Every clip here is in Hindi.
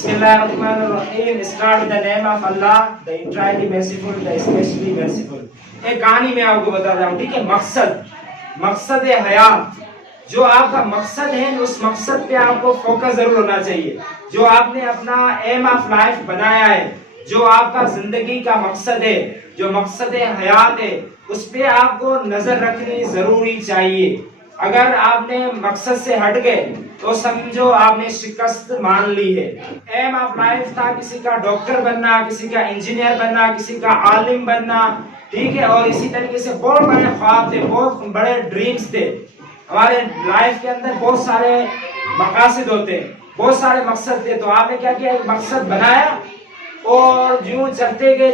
Bismillahirrahmanirrahim. Start with the name of Allah, the entirely merciful, the especially merciful. एक कहानी में आपको बता रहा हूँ, ठीक है। मकसद हयात, जो आपका मकसद है उस मकसद पे आपको फोकस जरूर होना चाहिए। जो आपने अपना एम ऑफ लाइफ बनाया है, जो आपका जिंदगी का मकसद है, जो मकसद हयात है, उस पे आपको नजर रखनी जरूरी चाहिए। अगर आपने मकसद से हट गए तो समझो आपने शिकस्त मान ली है। एम ऑफ लाइफ था किसी का डॉक्टर बनना, किसी का इंजीनियर बनना, किसी का आलिम बनना, ठीक है। और इसी तरीके से बहुत बड़े ख्वाब थे, बहुत बड़े ड्रीम्स थे। हमारे लाइफ के अंदर बहुत सारे मकासद होते हैं, बहुत सारे मकसद थे। तो आपने क्या किया, एक मकसद बनाया और यूं चलते गए,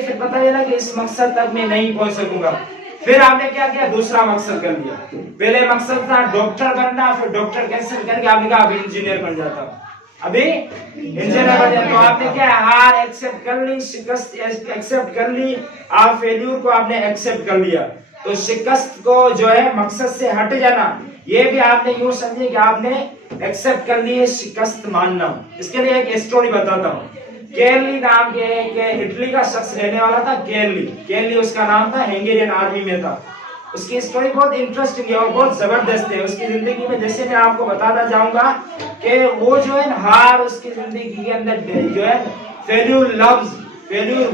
फिर पता चला कि इस मकसद तक मैं नहीं पहुंच सकूंगा। फिर आपने क्या किया, दूसरा मकसद कर लिया। पहले मकसद था डॉक्टर बनना, फिर डॉक्टर कैंसिल करके आपने कहा अभी इंजीनियर बन जाता हूं, अभी इंजीनियर बन जाता। तो आपने क्या, हार एक्सेप्ट कर ली, शिकस्त एक्सेप्ट कर ली, आप फेल्यूर को आपने एक्सेप्ट कर लिया। तो शिकस्त को जो है मकसद से हट जाना, ये भी आपने यूं समझे कि आपने एक्सेप्ट कर ली है शिकस्त मानना। इसके लिए एक स्टोरी बताता हूँ। केरली नाम के एक इटली का शख्स रहने वाला था। केरली उसका नाम था, हंगेरियन आर्मी में था। उसकी स्टोरी बहुत इंटरेस्टिंग है और बहुत जबरदस्त है उसकी जिंदगी में। जैसे मैं आपको बताना चाहूंगा कि वो जो है हार उसकी जिंदगी के अंदर जो है फेल्यूर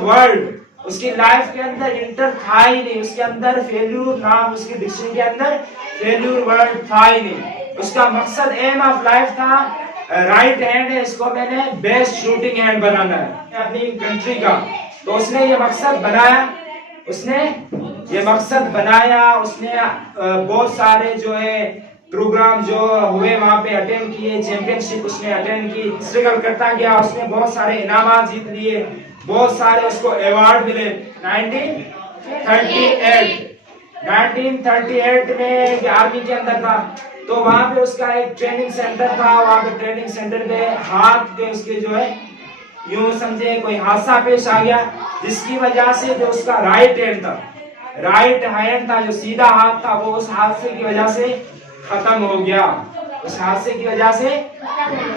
वर्ड उसकी लाइफ के अंदर इंटर था ही नहीं। उसके अंदर फेल्यूर नाम, उसकी डिक्शनरी के अंदर फेल्यूर वर्ड था ही नहीं। उसका मकसद एम ऑफ लाइफ था राइट हैंड है, इसको मैंने बेस्ट शूटिंग हैंड बनाना है अपनी कंट्री का। तो उसने ये मकसद बनाया, उसने बहुत सारे जो है प्रोग्राम जो हुए वहां पे अटेंड किए, चैंपियनशिप उसने अटेंड की, स्ट्रगल करता गया। उसने बहुत सारे इनामात जीत लिए, बहुत सारे उसको अवार्ड मिले। 1938 में आर्मी के अंदर था। तो वहां पे उसका एक ट्रेनिंग सेंटर था। वहां पे ट्रेनिंग सेंटर पे हाथ पे उसके जो है यूं समझे कोई हादसा पेश आ गया, जिसकी वजह से जो उसका राइट हैंड था, जो सीधा हाथ था, वो उस हादसे की वजह से खत्म हो गया। उस हादसे की वजह से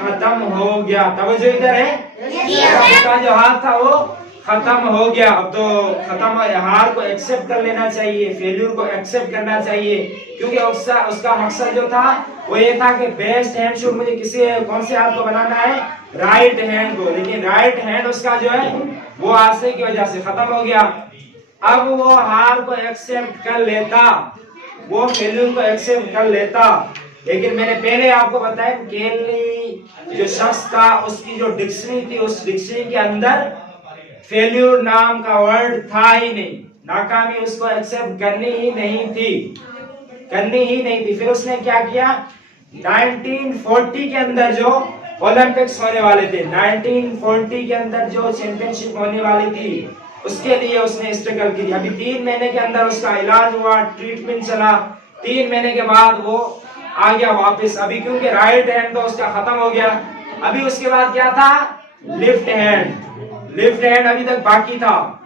खत्म हो गया। तवज्जो इधर है, उसका जो हाथ था वो खत्म हो गया। अब तो खत्म, हार को एक्सेप्ट कर लेना चाहिए, फेल्यूर को एक्सेप्ट करना चाहिए, क्योंकि उसका मकसद जो था वो ये था कि बेस्ट हैंड शूट मुझे कौन से हाथ को बनाना है, राइट हैंड को। लेकिन राइट हैंड उसका जो है वो हादसे की वजह से खत्म हो गया। अब वो हार को एक्सेप्ट कर लेता, वो फेल्यूर को एक्सेप्ट कर लेता। लेकिन मैंने पहले आपको बताया केरली जो शख्स था उसकी जो डिक्शनरी थी, उस डिक्शनरी के अंदर फेल्यूर नाम का वर्ड था ही नहीं। नाकामी उसको एक्सेप्ट करनी ही नहीं थी। फिर उसने क्या किया, 1940 के अंदर जो ओलंपिक्स होने वाले थे, 1940 के अंदर जो चैंपियनशिप होने वाली थी, उसके लिए उसने स्ट्रगल की। अभी 3 महीने के अंदर उसका इलाज हुआ, ट्रीटमेंट चला। 3 महीने के बाद वो आ गया वापस। अभी क्योंकि राइट हैंड तो उसका खत्म हो गया, अभी उसके बाद क्या था, लेफ्ट हैंड अभी तक बाकी था।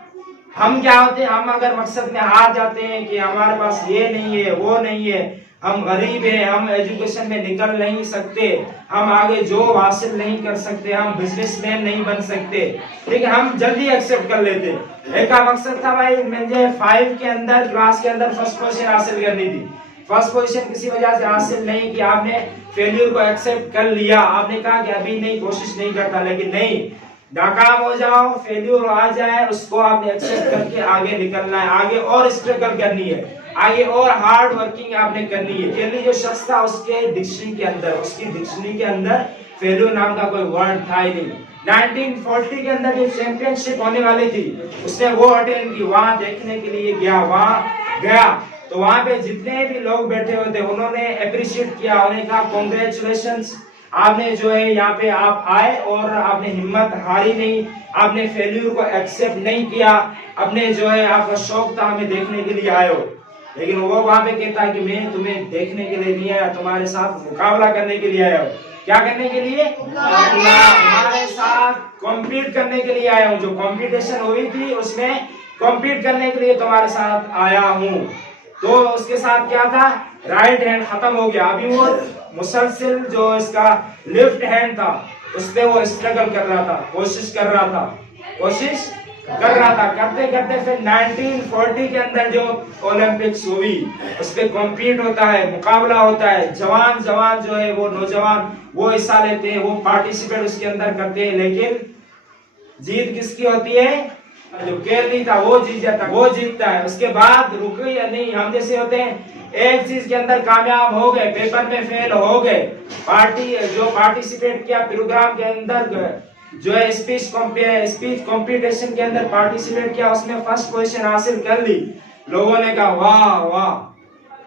हम क्या होते हैं, हम अगर मकसद में हार जाते हैं कि हमारे पास ये नहीं है, वो नहीं है, हम गरीब हैं, हम एजुकेशन में निकल नहीं सकते, हम आगे जॉब हासिल नहीं कर सकते, हम बिजनेसमैन नहीं बन सकते, ठीक है, हम जल्दी एक्सेप्ट कर लेते। एक का मकसद था भाई मुझे 5 के अंदर क्लास के अंदर फर्स्ट पोजीशन हासिल करनी थी। फर्स्ट पोजीशन किसी वजह से हासिल नहीं की, आपने फेल्यूर को एक्सेप्ट कर लिया। आपने कहा कि अभी नहीं, कोशिश नहीं करता, लेकिन नहीं, नाकाम हो जाओ, फेल्यूर आ जाए, उसको आपने एक्सेप्ट करके आगे निकलना है, आगे और स्ट्रगल करनी है, आगे और हार्ड वर्किंग आपने करनी है। केरली जो शख्स था उसकी डिक्शनरी के अंदर फेल्यूर नाम का कोई वर्ड था ही नहीं। 1940 के अंदर जो चैंपियनशिप होने वाली थी उसने वो अटेंड की, वहां देखने के लिए गया। तो वहां पे जितने भी लोग बैठे हुए थे उन्होंने अप्रिशिएट किया, उन्हें कहा कांग्रेचुलेशंस, आपने जो है यहाँ पे आप आए और आपने हिम्मत हारी नहीं, आपने फेल्यूर को एक्सेप्ट नहीं किया, अपने जो है आपका शौक था हमें देखने के लिए आए हो। लेकिन वो वहां पे कहता है कि मैं तुम्हें देखने के लिए नहीं आया, तुम्हारे साथ मुकाबला करने के लिए आया हूँ। क्या करने के लिए? हमारे साथ कॉम्पीट करने के लिए आया हूँ। जो कॉम्पिटिशन हुई थी उसमें कॉम्पीट करने के लिए तुम्हारे साथ आया हूँ। तो उसके साथ क्या था, राइट हैंड खत्म हो गया। अभी वो मुसलसल जो इसका लेफ्ट हैंड था उस पे वो स्ट्रगल कर रहा था, कोशिश कर रहा था, कोशिश कर रहा था, करते करते फिर 1940 के अंदर जो ओलंपिक्स हुई उस पे कॉम्पीट होता है, मुकाबला होता है, जवान जवान जो है वो नौजवान वो हिस्सा लेते हैं, वो पार्टिसिपेट उसके अंदर करते हैं, लेकिन जीत किसकी होती है? जो केरली था वो जीतता है। उसके बाद रुके या नहीं, हम जैसे होते हैं एक चीज के अंदर कामयाब हो गए, पेपर में फेल हो गए, पार्टिसिपेट किया प्रोग्राम के अंदर जो है स्पीच कंपटीशन के अंदर पार्टिसिपेट किया, उसमें फर्स्ट पोजीशन हासिल कर ली, लोगों ने कहा वाह वाह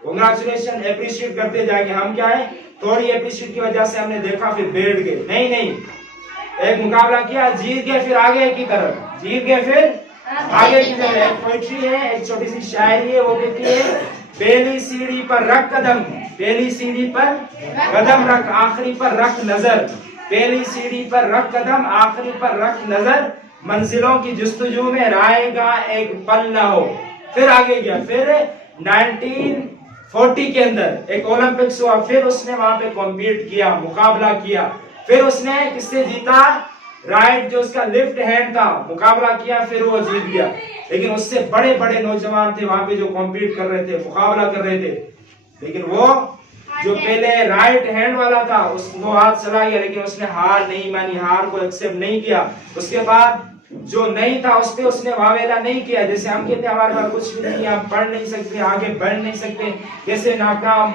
कांग्रेचुलेशन, एप्रिशिएट करते जाएंगे। हम क्या है थोड़ी एप्रिशिएट की वजह से हमने देखा फिर बैठ गए, नहीं, एक मुकाबला किया, जीत गए, फिर आगे की तरफ जीत गए, फिर आगे की तरफ। एक पोइट्री है, एक छोटी सी शायरी है, वो कहती है पहली सीढ़ी पर रख कदम, पहली सीढ़ी पर कदम रख, आखिरी पर रख नजर, पहली सीढ़ी पर रख कदम, आखिरी पर रख नजर, मंजिलों की जुस्तजू में राह का एक पल न हो। फिर आगे गया, फिर 1940 के अंदर एक ओलंपिक्स हुआ, फिर उसने वहां पे कॉम्पीट किया, मुकाबला किया, फिर उसने किससे जीता? राइट जो उसका लेफ्ट हैंड था, मुकाबला किया, फिर वो जीत गया। लेकिन उससे बड़े बड़े नौजवान थे वहां पे जो कॉम्पीट कर रहे थे, मुकाबला कर रहे थे, लेकिन वो जो पहले राइट हैंड वाला था उसको हाथ चला गया, लेकिन उसने हार नहीं मानी, हार को एक्सेप्ट नहीं किया। उसके बाद जो नहीं था उस पे उसने वावेला नहीं किया। जैसे हम कहते हैं हमारे पास कुछ भी नहीं, हम पढ़ नहीं सकते, आगे बढ़ नहीं सकते, कैसे नाकाम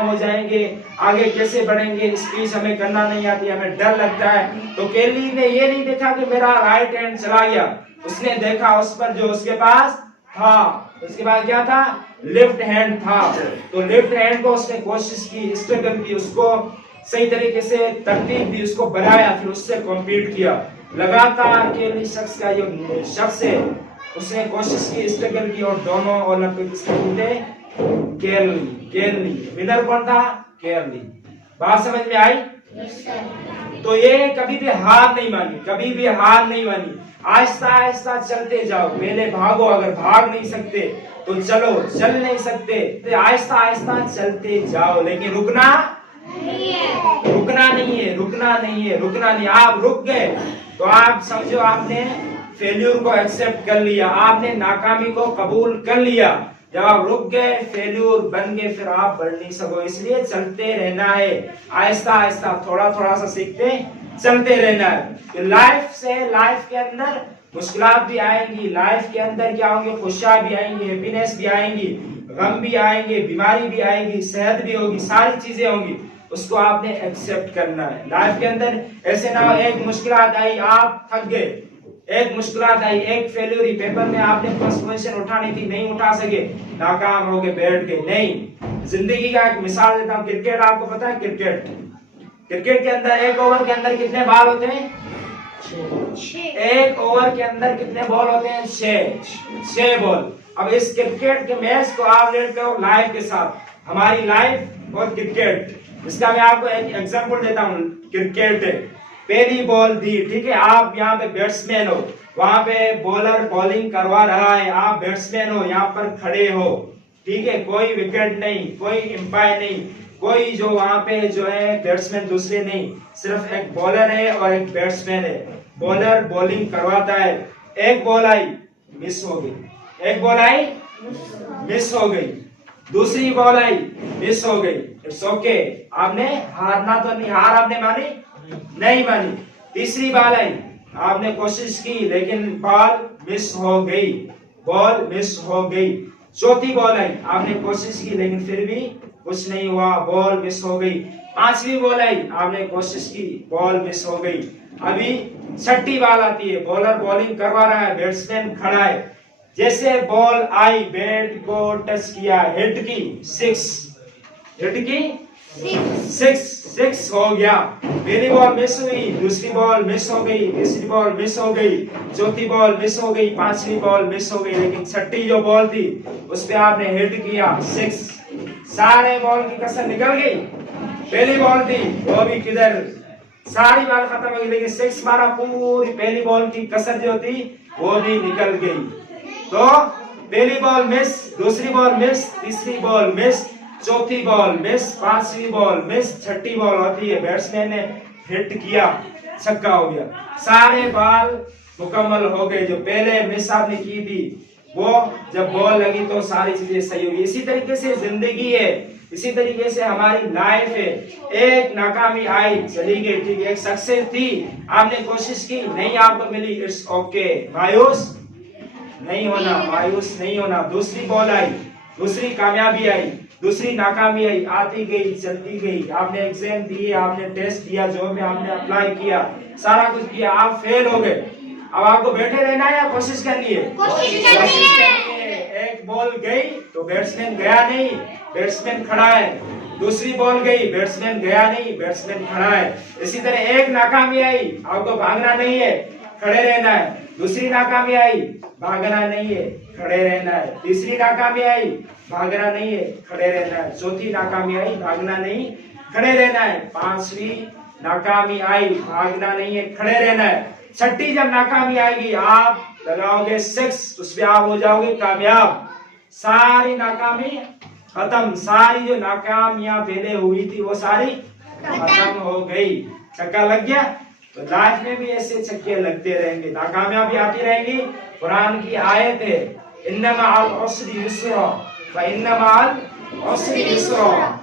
हो जाएंगे, आगे कैसे बढ़ेंगे, स्पीच हमें करना नहीं आती, हमें डर लगता है। तो केली ने ये नहीं देखा कि मेरा राइट हैंड चला गया, उसने देखा उस पर जो उसके पास था, उसके बाद क्या था? लेफ्ट हैंड था। तो लेफ्ट हैंड को उसने कोशिश की, स्ट्रगल की, उसको सही तरीके से तरतीब दी, उसको बनाया, फिर उससे कॉम्पीट किया। लगातार केली शख्स का जो शख्स है उसने कोशिश की, स्ट्रगल की, और दोनों ओलंपिक्स में जीते केरली। विनर कौन था? केरली। बात समझ में आई? तो ये कभी भी हार नहीं मानी, कभी भी हार नहीं मानी, आहिस्ता आहिस्ता चलते जाओ। पहले भागो, अगर भाग नहीं सकते तो चलो, चल नहीं सकते तो आहिस्ता आहिस्ता चलते जाओ, लेकिन रुकना नहीं है। आप रुक गए तो आप समझो आपने फेल्यूर को एक्सेप्ट कर लिया, आपने नाकामी को कबूल कर लिया। जब आप रुक गए, फेल्यूर बन गए, फिर आप बढ़ नहीं सको। इसलिए चलते रहना है, आहिस्ता आहिस्ता, थोड़ा थोड़ा सा सीखते चलते रहना है। तो लाइफ के अंदर मुश्किलात भी आएंगी, लाइफ के अंदर क्या होंगे? खुशियां भी आएंगी, हैप्पीनेस भी आएंगी, गम भी आएंगे, बीमारी भी आएगी, सेहत भी होगी, सारी चीजें होंगी, उसको आपने एक्सेप्ट करना है। लाइफ के अंदर ऐसे ना हो एक मुश्किलात आई आप थक गए, एक मुश्किलात आई, एक फेल्यूर, पेपर में आपने फर्स्ट पोजीशन उठानी थी, नहीं उठा सके, नाकाम हो गए, बैठ गए। नहीं, जिंदगी का एक मिसाल देता हूँ। क्रिकेट आपको पता है? क्रिकेट के अंदर एक ओवर के अंदर कितने बॉल होते हैं? 6। एक ओवर के अंदर कितने बॉल होते हैं? 6 बॉल। अब इस क्रिकेट के मैच को आप लेट करो लाइफ के साथ, हमारी लाइफ और क्रिकेट। इसका मैं आपको एक एग्जांपल देता हूँ। क्रिकेट है, पहली बॉल दी, ठीक है, आप यहाँ पे बैट्समैन हो, वहां पे बॉलर बॉलिंग करवा रहा है, आप बैट्समैन हो, यहाँ पर खड़े हो, ठीक है, कोई विकेट नहीं, कोई एम्पायर नहीं, कोई जो वहां पे जो है बैट्समैन दूसरे नहीं, सिर्फ एक बॉलर है और एक बैट्समैन है। बॉलर बॉलिंग करवाता है, एक बॉल आई मिस हो गई, एक बॉल आई मिस हो गई, दूसरी बॉल आई मिस हो गई, इट्स ओके, आपने हारना तो नहीं, हार आपने मानी नहीं मानी। तीसरी बॉल आई, आपने कोशिश की लेकिन बॉल मिस हो गई, बॉल मिस हो गई। चौथी बॉल आई, आपने कोशिश की लेकिन फिर भी कुछ नहीं हुआ, बॉल मिस हो गई। पांचवी बॉल आई, आपने कोशिश की, बॉल मिस हो गई। अभी छठी बॉल आती है, बॉलर बॉलिंग करवा रहा है, बैट्समैन खड़ा है, जैसे बॉल आई बैट को टच किया, हिट की 6, हिट की 6 हो गया। पहली बॉल मिस हुई, दूसरी बॉल मिस हो गई, तीसरी बॉल मिस हो गई, चौथी बॉल मिस हो गई, पांचवी बॉल मिस हो गई, लेकिन छठी जो बॉल थी उस पे आपने हिट किया 6। सारे बॉल की कसर निकल गई। पहली बॉल थी वो भी किधर, सारी बॉल खत्म हो गई, लेकिन 6 मारा, पूरी पहली बॉल की कसर जो थी वो भी निकल गई। तो पहली बॉल मिस, दूसरी बॉल मिस, तीसरी बॉल मिस, चौथी बॉल मिस, पांचवी बॉल मिस, छठी बॉल होती है बैट्समैन ने हिट किया, छक्का हो गया। सारे बॉल मुकम्मल हो गए। जो पहले मिस आपने की थी वो जब बॉल लगी तो सारी चीजें सही होगी। इसी तरीके से जिंदगी है, इसी तरीके से हमारी लाइफ है। एक नाकामी आई चली गई, ठीक है, एक सक्सेस थी, आपने कोशिश की नहीं आपको मिली, इट्स ओके, मायूस नहीं होना, मायूस नहीं होना। दूसरी बॉल आई, दूसरी कामयाबी आई, दूसरी नाकामी आई, आती गई चलती गई। आपने एग्जाम दिए, आपने टेस्ट दिया, जॉब में आपने अप्लाई किया, सारा कुछ किया, आप फेल हो गए। अब आपको बैठे रहना है या कोशिश करनी है? कोशिश करनी है। एक बॉल गई तो बैट्समैन गया नहीं, बैट्समैन खड़ा है। दूसरी बॉल गई, बैट्समैन गया नहीं, बैट्समैन खड़ा है। इसी तरह एक नाकामी आई, आपको भागना नहीं है, खड़े रहना है। दूसरी नाकामी आई, भागना नहीं है, खड़े रहना है। तीसरी नाकामी आई, भागना नहीं है, खड़े रहना है। चौथी नाकामी आई, भागना नहीं, खड़े रहना है। पांचवी नाकामी आई, भागना नहीं है, खड़े रहना है। छठी जब नाकामी आएगी आप लगाओगे 6, उसमें आप हो जाओगे कामयाब। सारी नाकामी खत्म, सारी जो नाकामियां पहले हुई थी वो सारी खत्म हो गई। छक्का लग गया। तो लाइफ में भी ऐसे छक्के लगते रहेंगे, नाकामियां भी आती रहेंगी। कुरान की आयत है, इन्नमा अल उसरि युस्रा व इन्नमा अल उसरि युस्रा।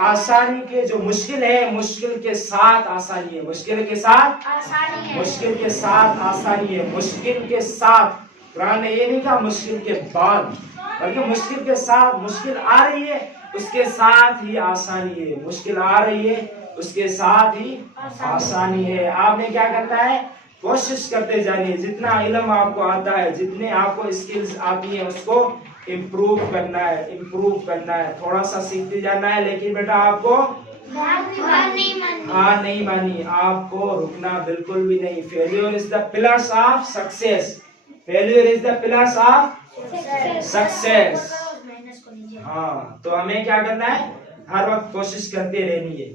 आसानी के जो मुश्किल है, मुश्किल के साथ आसानी है, मुश्किल के साथ आसानी है, मुश्किल के साथ आसानी है, मुश्किल के साथ। कुरान ने ये नहीं कहा मुश्किल के बाद, बल्कि मुश्किल के साथ। मुश्किल आ रही है उसके साथ ही आसानी है, मुश्किल आ रही है उसके साथ ही आसानी है। आपने क्या करना है? कोशिश करते जानिए। जितना इल्म आपको आता है, जितने आपको स्किल्स आती है, उसको इम्प्रूव करना है, इम्प्रूव करना है। थोड़ा सा सीखते जाना है, लेकिन बेटा आपको हार नहीं मानी, आपको रुकना बिल्कुल भी नहीं। Failure is the pillars of success, failure is the pillars of success. हाँ, तो हमें क्या करना है? हर वक्त कोशिश करते रहनी है।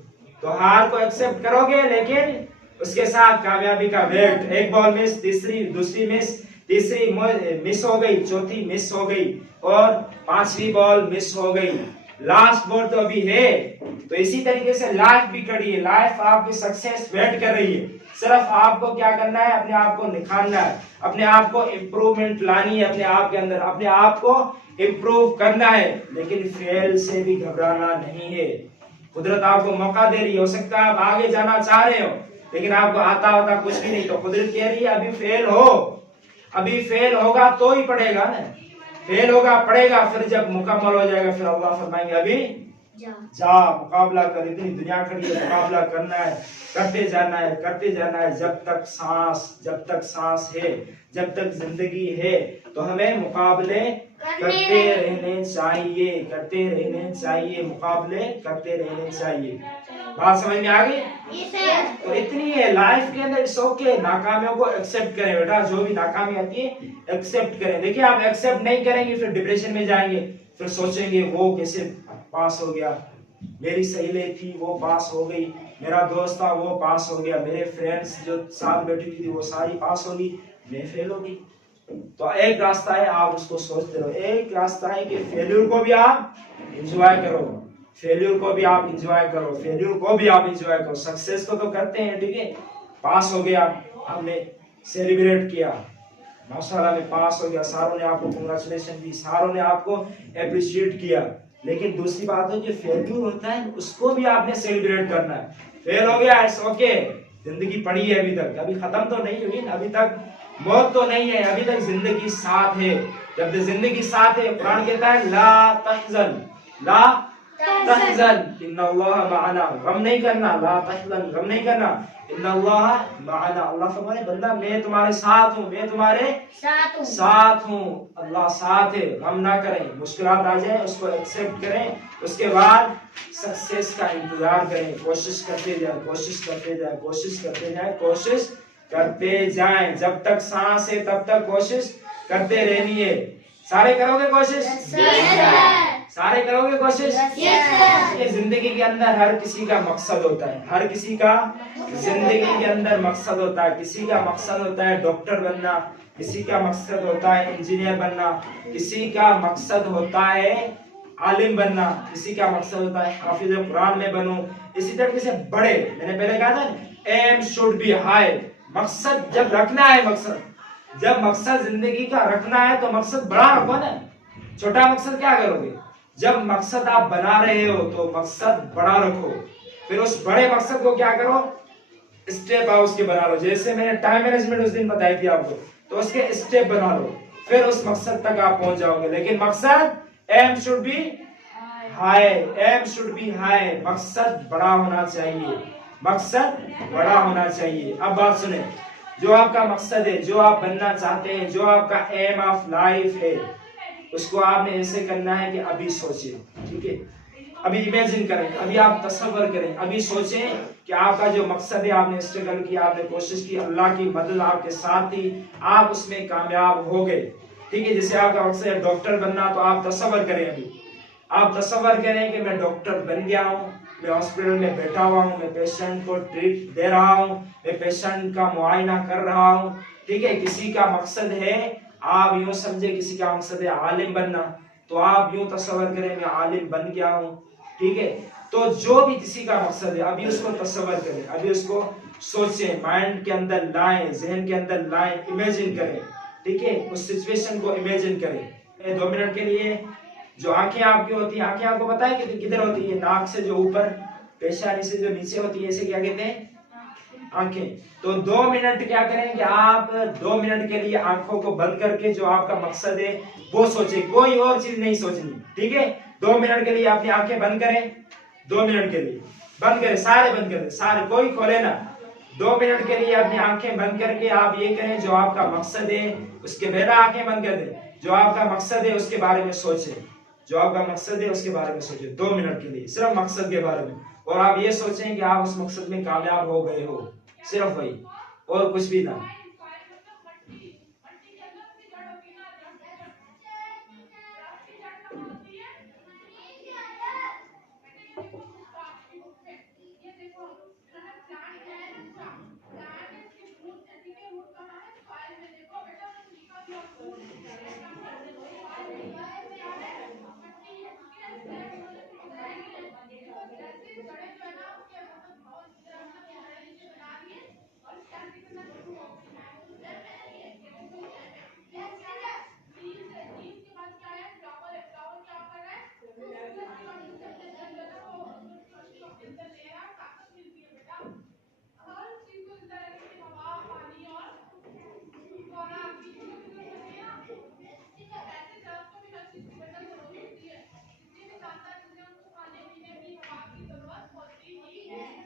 तो हार को एक्सेप्ट करोगे, लेकिन उसके साथ कामयाबी का वेट। एक बॉल मिस, तीसरी, दूसरी मिस, तीसरी मिस हो गई, चौथी मिस हो गई और पांचवी बॉल मिस हो गई। लास्ट बॉल तो अभी है। तो इसी तरीके से लाइफ भी खड़ी है, लाइफ आपकी सक्सेस वेट कर रही है। सिर्फ आपको क्या करना है? अपने आप को निखारना है, अपने आप को इम्प्रूवमेंट लानी है, अपने आप के अंदर अपने आप को इम्प्रूव करना है। लेकिन फेल से भी घबराना नहीं है। कुदरत आपको मौका दे रही है, हो सकता है आप आगे जाना चाह रहे हो, लेकिन आपको आता होता कुछ भी नहीं, तो कुदरत कह रही है अभी फेल हो, अभी फेल होगा तो ही पड़ेगा ना, फेल होगा पड़ेगा। फिर जब मुकम्मल हो जाएगा फिर अल्लाह फरमाएंगे अभी जा मुकाबला कर। इतनी दुनिया खड़ी है, मुकाबला करना है, करते जाना है, करते जाना है। जब तक सांस है, जब तक जिंदगी है, तो हमें मुकाबले करते रहने चाहिए, करते रहने चाहिए, मुकाबले करते रहने चाहिए। बात समझ में आ गई? तो इतनी है लाइफ के अंदर। इट्स ओके, नाकामियों को एक्सेप्ट करें बेटा, जो भी नाकामी आती है एक्सेप्ट करें। देखिए, आप एक्सेप्ट नहीं करेंगे फिर डिप्रेशन में जाएंगे, फिर सोचेंगे वो कैसे पास हो गया, मेरी सहेली थी वो पास हो गई, मेरा दोस्त था वो पास हो गया, मेरे फ्रेंड्स जो साथ बैठी हुई थी वो सारी पास होगी, मैं फेल हो गई। तो एक रास्ता है, आप उसको सोचते रहो। एक रास्ता है कि फेल्यूर को भी आप एंजॉय करो, फेल्यूर को भी आप एंजॉय करो, फेल्यूर को भी आप एंजॉय करो। सक्सेस को तो करते हैं, ठीक है, पास हो गया, हमने सेलिब्रेट किया, माशाल्लाह में पास हो गया, सारों ने आपको कांग्रेचुलेशन दी, सारों ने आपको अप्रिशिएट किया। लेकिन दूसरी बात है कि फेल्यूर होता है उसको भी आपने सेलिब्रेट करना है। फेल हो गया, इट्स ओके, जिंदगी पड़ी है अभी तक, अभी खत्म तो नहीं हुई, अभी तक मौत तो नहीं है, अभी तक जिंदगी साथ है। जब तक जिंदगी साथ है, कुरान कहता है ला तहज़न, ला तहज़न इन्नल्लाह मअना, गम नहीं करना, ला तहज़न, गम नहीं करना, इन्नल्लाह मअना, अल्लाह फरमाए बंदा मैं तुम्हारे साथ हूँ, मैं तुम्हारे साथ हूँ, अल्लाह साथ है, गम ना करें। मुश्किलात आ जाए उसको एक्सेप्ट करें, उसके बाद सक्सेस का इंतजार करें, कोशिश करते जाए, कोशिश करते जाए, कोशिश करते जाए, कोशिश करते जाएं। जब तक सांस है तब तक कोशिश करते रहनी है। सारे करोगे कोशिश? सारे करोगे कोशिश? ये जिंदगी के अंदर हर किसी का मकसद होता है, हर किसी का जिंदगी के अंदर मकसद होता है। किसी का मकसद होता है डॉक्टर बनना, किसी का मकसद होता है इंजीनियर बनना, किसी का मकसद होता है आलिम बनना, किसी का मकसद होता है हाफिज कुरान में बनूं। इसी तरीके से बड़े, मैंने पहले कहा था एम शुड बी हाई। मकसद जब रखना है, जब मकसद जिंदगी का रखना है तो मकसद बड़ा रखो ना, छोटा मकसद क्या करोगे? जब मकसद आप बना रहे हो तो मकसद बड़ा रखो, फिर उस बड़े मकसद को क्या करो, स्टेप हाउस के बना लो। जैसे मैंने टाइम मैनेजमेंट उस दिन बताई थी आपको, तो उसके स्टेप बना लो, फिर उस मकसद तक आप पहुंच जाओगे। लेकिन मकसद aim should be high, aim should be high, मकसद बड़ा होना चाहिए, मकसद बड़ा होना चाहिए। अब बात सुने, जो आपका मकसद है, जो आप बनना चाहते हैं, जो आपका एम ऑफ लाइफ है, उसको आपने ऐसे करना है कि अभी सोचिए, ठीक है? अभी इमेजिन करें, अभी आप तसव्वुर करें, अभी सोचें कि आपका जो मकसद है, आपने स्ट्रगल किया, आपने कोशिश की, अल्लाह की मदद आपके साथ थी, आप उसमें कामयाब हो गए, ठीक है? जैसे आपका मकसद है डॉक्टर बनना, तो आप तसव्वुर करें, अभी आप तसव्वुर करें कि मैं डॉक्टर बन गया हूँ, मैं हॉस्पिटल में बैठा हुआ हूँ, मैं पेशेंट को ट्रीट दे रहा हूँ, मैं पेशेंट का मुआयना कर रहा हूँ, ठीक है? किसी का मकसद है, आप यूं समझे किसी का मकसद है आलिम बनना, तो आप यूं तसव्वुर करें मैं आलिम बन गया हूँ, ठीक है? तो जो भी किसी का मकसद है, अभी उसको तसव्वुर करें, अभी उसको सोचें, माइंड के अंदर लाएं, जहन के अंदर लाएं, इमेजिन करें, ठीक है? उस सिचुएशन को इमेजिन करें। 2 मिनट के लिए जो आंखें आपकी होती हैं, आंखें आपको पता है कि किधर होती है? नाक से जो ऊपर, पेशानी से जो नीचे होती है, इसे क्या कहते हैं? आंखें। तो 2 मिनट क्या करें कि आप 2 मिनट के लिए आंखों को बंद करके जो आपका मकसद है वो सोचे, कोई और चीज नहीं सोचनी, ठीक है? 2 मिनट के लिए अपनी आंखें बंद करें, 2 मिनट के लिए बंद करें, सारे बंद करें, सारे, कोई खोले ना। 2 मिनट के लिए अपनी आंखें बंद करके आप ये करें, जो आपका मकसद है उसके पहले आंखें बंद कर दें, जो आपका मकसद है उसके बारे में सोचें, जो आपका मकसद है उसके बारे में सोचें 2 मिनट के लिए, सिर्फ मकसद के बारे में। और आप ये सोचें कि आप उस मकसद में कामयाब हो गए हो, सिर्फ वही, और कुछ भी ना।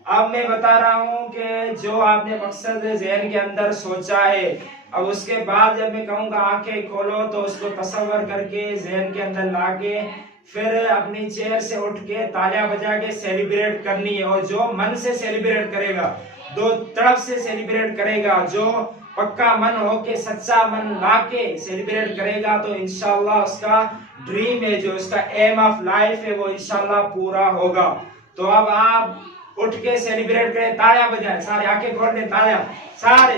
अब मैं बता रहा हूं कि जो आपने मकसद ज़हन के अंदर सोचा है, अब उसके बाद जब मैं कहूंगा आंखें खोलो, तो उसको तसव्वुर करके ज़हन के अंदर लाके फिर अपनी चेयर से उठ के तालियां बजा के सेलिब्रेट करनी है। और जो मन से सेलिब्रेट करेगा, दो तरफ से सेलिब्रेट करेगा, जो पक्का मन हो के सच्चा मन लाके सेलिब्रेट करेगा, तो इंशाल्लाह उसका ड्रीम है, जो उसका एम ऑफ लाइफ है, वो इंशाल्लाह पूरा होगा। तो अब आप उठ के सेलिब्रेट करें, तालियां बजाएं, सारे आंखें खोल दें, तालियां सारे।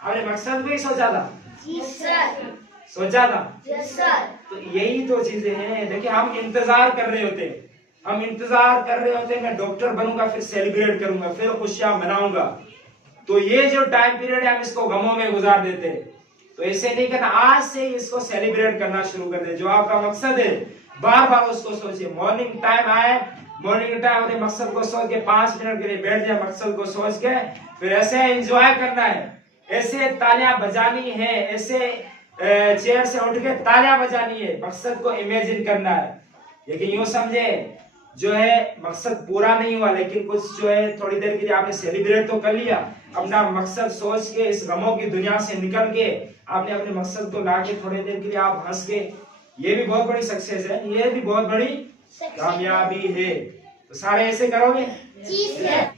आपने मकसद भी सोचा था? जी सर। सोचा था? Yes sir. तो यही तो चीजें हैं। देखिए, हम इंतजार कर रहे होते हैं, हम इंतजार कर रहे होते हैं, मैं डॉक्टर बनूंगा, फिर सेलिब्रेट करूंगा, फिर खुशियां मनाऊंगा। तो ये जो टाइम पीरियड है, हम इसको गमों में गुजार देते हैं। तो ऐसे नहीं करना, आज से ही इसको सेलिब्रेट करना शुरू कर दे। जो आपका मकसद है, बार बार उसको सोचिए। मॉर्निंग टाइम आए, मॉर्निंग टाइम अपने मकसद को सोच के 5 मिनट के लिए बैठ जाए, मकसद को सोच के, फिर ऐसे एंजॉय करना है, ऐसे तालियां बजानी है, ऐसे चेयर से उठ के तालियां बजानी है, मकसद को इमेजिन करना है। लेकिन यूं समझे, जो है मकसद पूरा नहीं हुआ, लेकिन कुछ जो है थोड़ी देर के लिए आपने सेलिब्रेट तो कर लिया। अपना मकसद सोच के, इस गमों की दुनिया से निकल के आपने अपने मकसद को लाके थोड़ी देर के लिए आप हंस के, ये भी बहुत बड़ी सक्सेस है, ये भी बहुत बड़ी कामयाबी है। तो सारे ऐसे करोगे?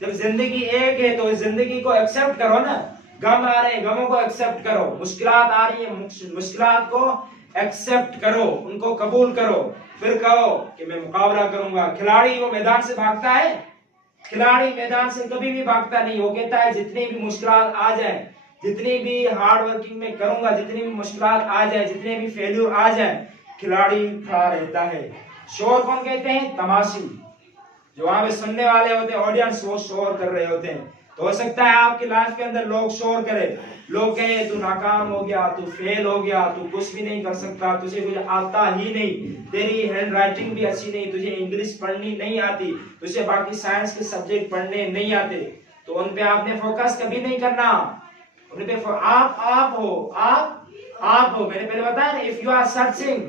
जब जिंदगी एक है तो जिंदगी को एक्सेप्ट करो ना। गम आ रहे हैं, गमों को एक्सेप्ट करो। मुश्किलात आ रही है, मुश्किलात को एक्सेप्ट करो, उनको कबूल करो। फिर कहो कि मैं मुकाबला करूंगा। खिलाड़ी वो मैदान से भागता है, खिलाड़ी मैदान से कभी भी भागता नहीं। वो कहता है जितनी भी मुश्किलात आ जाए, जितनी भी हार्ड वर्किंग में करूंगा, जितनी भी मुश्किलात आ जाए, जितने भी फेल्यूर आ जाए, खिलाड़ी खड़ा रहता है। शोर कौन कहते हैं? तमाशी। जो वहां पे सुनने वाले होते हैं, ऑडियंस, वो शोर कर रहे होते हैं। तो हो सकता है आपकी लाइफ के अंदर लोग शोर करें, लोग कहें तू नाकाम हो गया, तू फेल हो गया, तू कुछ भी नहीं कर सकता, तुझे कुछ आता ही नहीं, तेरी हैंड राइटिंग भी अच्छी नहीं, तुझे इंग्लिश पढ़नी नहीं आती, तुझे बाकी साइंस के सब्जेक्ट पढ़ने नहीं आते। तो उन पे आपने फोकस कभी नहीं करना। उन पे आप हो। मैंने पहले बताया ना, if you are searching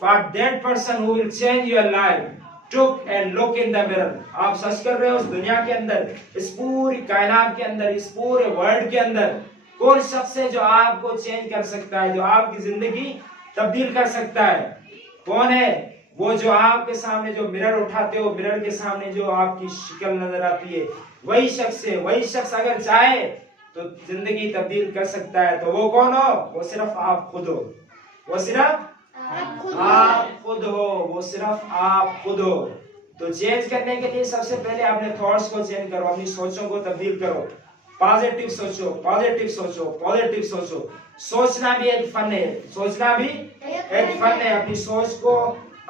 for that person who will change your life, took and look in the mirror. आप सर्च कर रहे हो उस दुनिया के अंदर, इस पूरी कायनात के अंदर, इस पूरे वर्ल्ड के अंदर कौन शख्स है जो आपको चेंज कर सकता है, जो आपकी जिंदगी तब्दील कर सकता है? कौन है वो? जो आपके सामने जो मिरर उठाते हो, मिरर के सामने जो आपकी शक्ल नजर आती है, वही शख्स है। वही शख्स अगर चाहे तो जिंदगी तब्दील कर सकता है। तो वो कौन हो? वो सिर्फ आप खुद हो। वो सिर्फ आप खुद हो। वो सिर्फ आप खुद हो। तो चेंज करने के लिए सबसे पहले अपने थॉट्स को चेंज करो, अपनी सोचों को तब्दील करो। पॉजिटिव सोचो, पॉजिटिव सोचो, पॉजिटिव सोचो। सोचना भी एक फन है, सोचना भी एक फन है। अपनी सोच को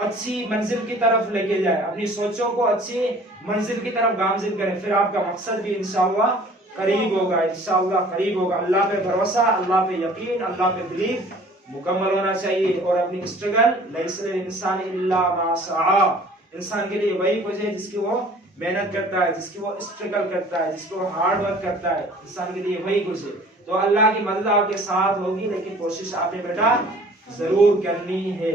अच्छी मंजिल की तरफ लेके जाए, अपनी सोचों को अच्छी मंजिल की तरफ गामजिल करें, फिर आपका मकसद भी इंशाअल्लाह करीब होगा, इंशाअल्लाह करीब होगा। अल्लाह पे भरोसा, अल्लाह पे यकीन, अल्लाह पे बिलीव मुकम्मल होना चाहिए। और अपनी स्ट्रगल, लैसल इंसान इल्ला मा सआ, इंसान के लिए वही कुछ है जिसकी वो मेहनत करता है, जिसकी वो स्ट्रगल करता है, जिसको वो हार्ड वर्क करता है, इंसान के लिए वही कुछ है। तो अल्लाह की मदद आपके साथ होगी, लेकिन कोशिश आपने बेटा जरूर करनी है।